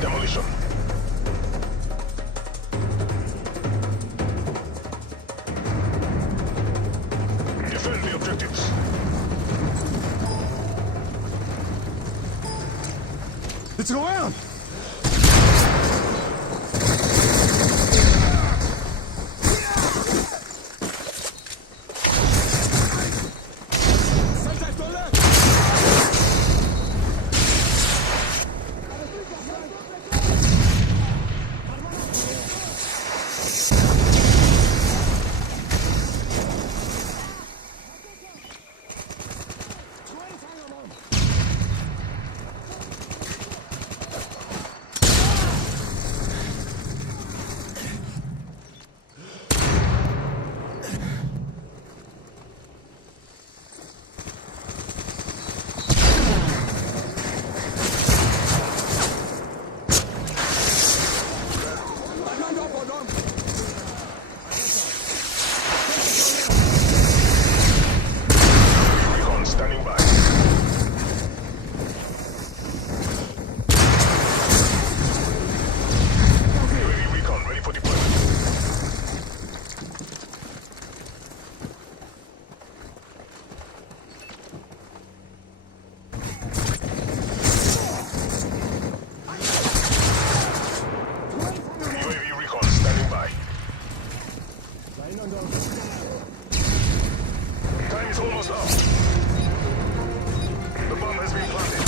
Demolition. Defend the objectives. It's around! Recon standing by. UAV recon ready for deployment. UAV recon standing by. Time is almost up. The bomb has been planted.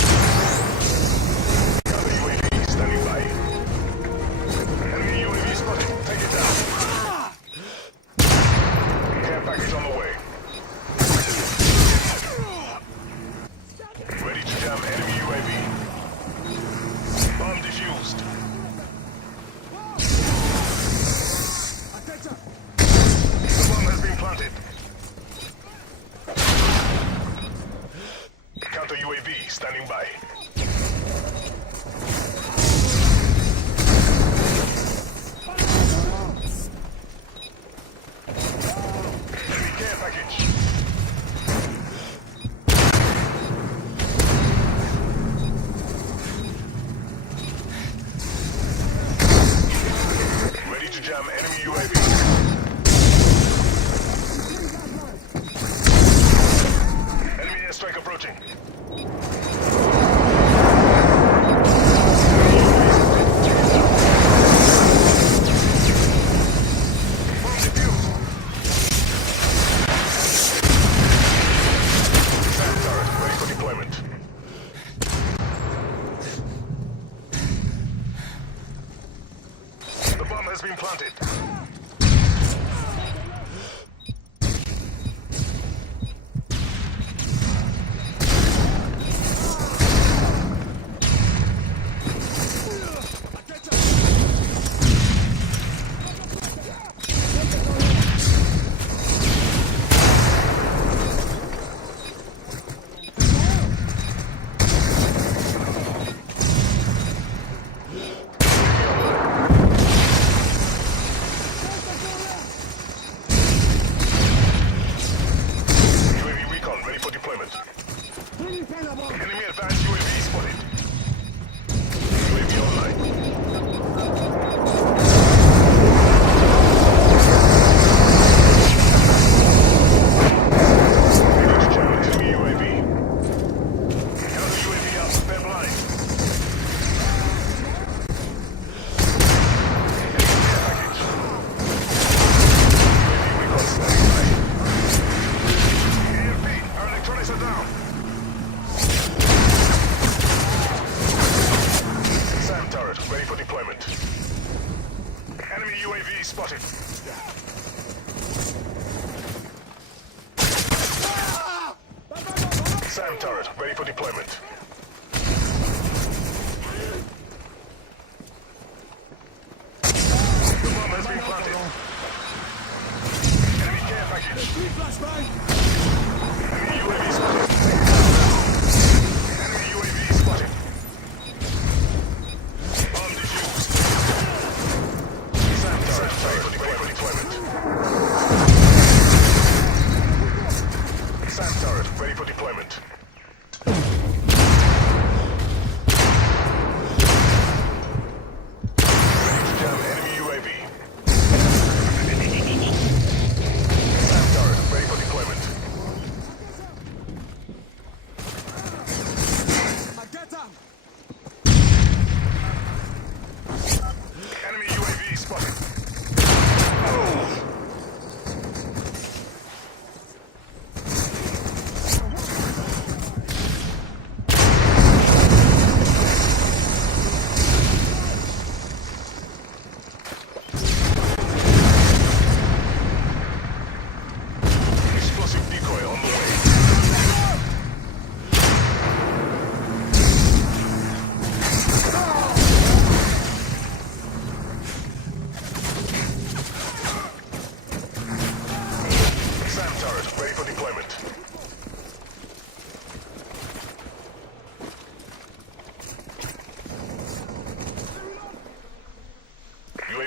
Counter UAV standing by. Enemy UAV spotted. Take it down. Care package on the way. Ready to jam enemy UAV. Bomb defused. The bomb has been planted. Counter UAV standing by. Enemy care package. Ready to jam enemy UAV. Enemy airstrike approaching. Bomb defused. SAM turret ready for deployment. The bomb has been planted. UAV recon ready for deployment. Enemy advanced UAV spotted. UAV online. Ready to jam enemy UAV. Counter UAV up. They're blind. Enemy care package. UAV recon standing by. AFP, our electronics are down. SAM turret ready for deployment. Enemy UAV spotted. SAM turret ready for deployment. The bomb has been planted. Enemy care package. Enemy UAV spotted. Enemy UAV spotted. Bomb defused. SAM turret ready for deployment. SAM turret ready for deployment.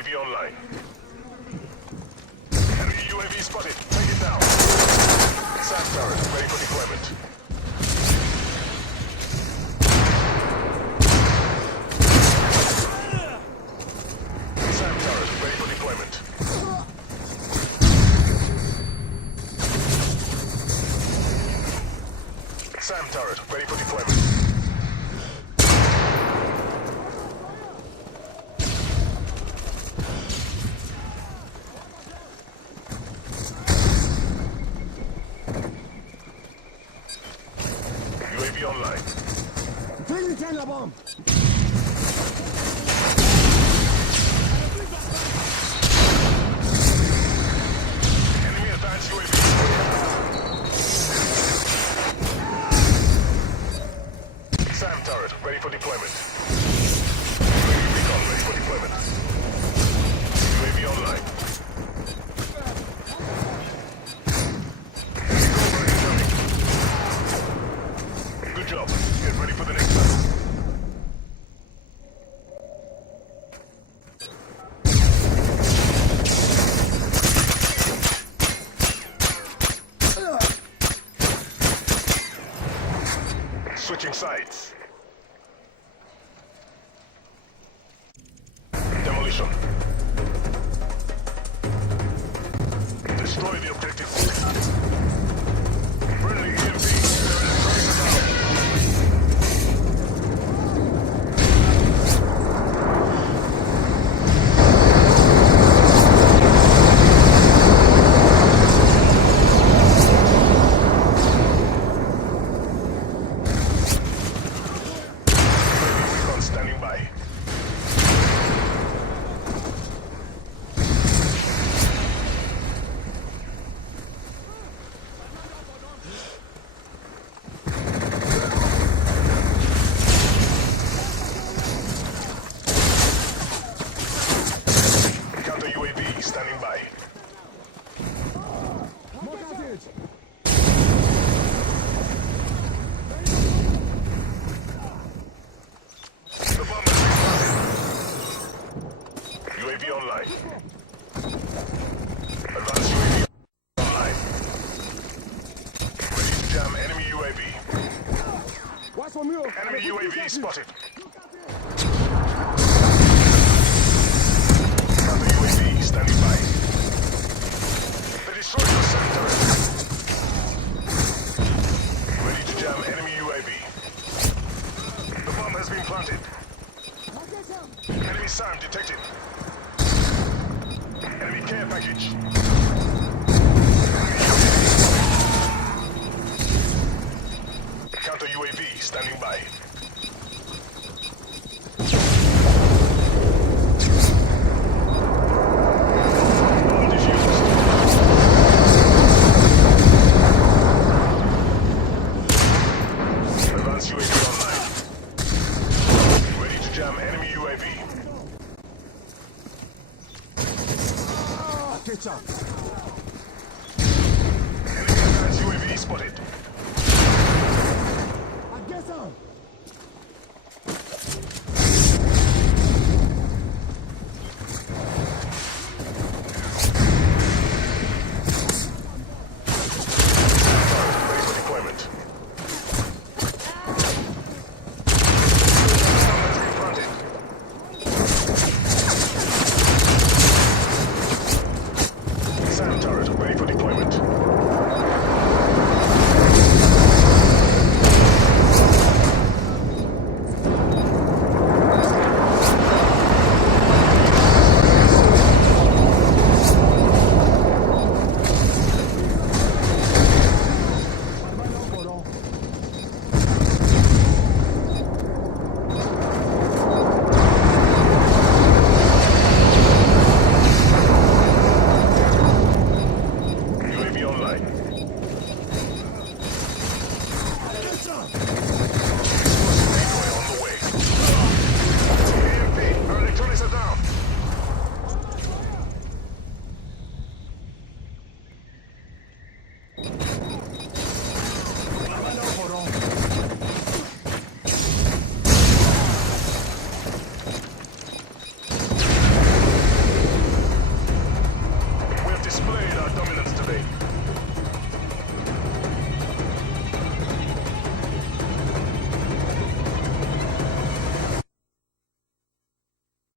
UAV online. Enemy UAV spotted. Take it down. SAM turret ready for deployment. SAM turret ready for deployment. SAM turret ready for deployment. UAV online. Taking China bomb. Enemy advanced UAV. SAM turret ready for deployment. UAV recon ready for deployment. UAV online. Cobra incoming. Good job. Get ready for the next battle. Switching sides. Demolition. Destroy the objective. Friendly EMP. Electronic alarm. Recon standing by. Counter UAV standing by. More cartage. The bomb has been planted. UAV online. Advanced UAV online. Ready to jam enemy UAV. Watch for me. Enemy UAV spotted. Counter UAV standing by. They destroyed your SAM turret. Ready to jam enemy UAV. The bomb has been planted. Enemy SAM detected. Enemy care package. Counter UAV standing by. Bomb defused. Advanced UAV online. Ready to jam enemy UAV. Catch up. Enemy advanced UAV spotted.